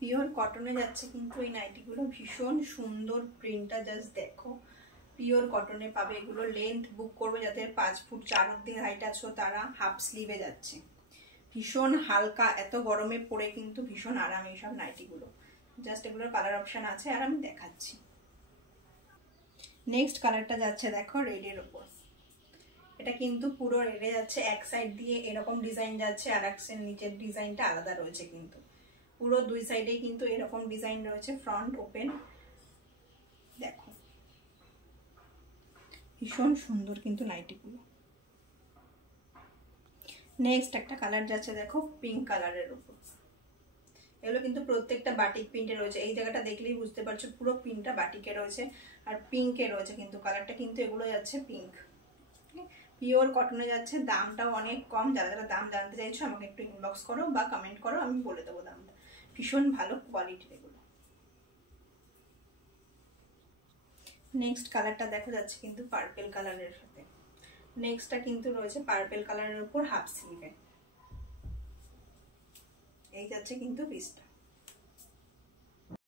Pure কটনে যাচ্ছে কিন্তু এই নাইটিগুলো, ভীষণ সুন্দর প্রিন্টটা, জাস্ট দেখো। পিওর কটনে পাবে এগুলো। লেন্থ বুক করবে যাদের 5 ফুট 4 অব্দি হাইট আছো তারা, হাফ স্লিভে যাচ্ছে। ভীষণ হালকা, এত গরমে পরে কিন্তু ভীষণ আরাম এইসব নাইটিগুলো। জাস্ট এগুলোর কালার অপশন আছে আর আমি দেখাচ্ছি। নেক্সট কালারটা যাচ্ছে দেখো রেডের ওপর। এটা কিন্তু পুরো রেডে যাচ্ছে, এক সাইড দিয়ে এরকম ডিজাইন যাচ্ছে আর এক সাইড নিচের ডিজাইনটা আলাদা রয়েছে। কিন্তু পুরো দুই সাইডেই কিন্তু এরকম ডিজাইন রয়েছে, ফ্রন্ট ওপেন। দেখো ভীষণ সুন্দর কিন্তু নাইটিগুলো। নেক্সট একটা কালার যাচ্ছে দেখো পিঙ্ক কালারের উপর। এগুলো কিন্তু প্রত্যেকটা বাটিক প্রিন্টে রয়েছে, এই জায়গাটা দেখলেই বুঝতে পারছো পুরো প্রিন্টটা বাটিকে রয়েছে আর পিঙ্কে রয়েছে। কিন্তু কালারটা কিন্তু এগুলো যাচ্ছে পিঙ্ক, পিওর কটনে যাচ্ছে। দামটাও অনেক কম। যারা যারা দাম জানতে চাইছো আমাকে একটু ইনবক্স করো বা কমেন্ট করো, আমি বলে দেবো দামটা। ভীষণ ভালো কোয়ালিটির এগুলো। নেক্সট কালারটা দেখা যাচ্ছে কিন্তু পার্পেল কালারের সাথে। নেক্সটটা কিন্তু রয়েছে পার্পেল কালারের উপর হাফ স্লিভে। এই যাচ্ছে কিন্তু পিসটা।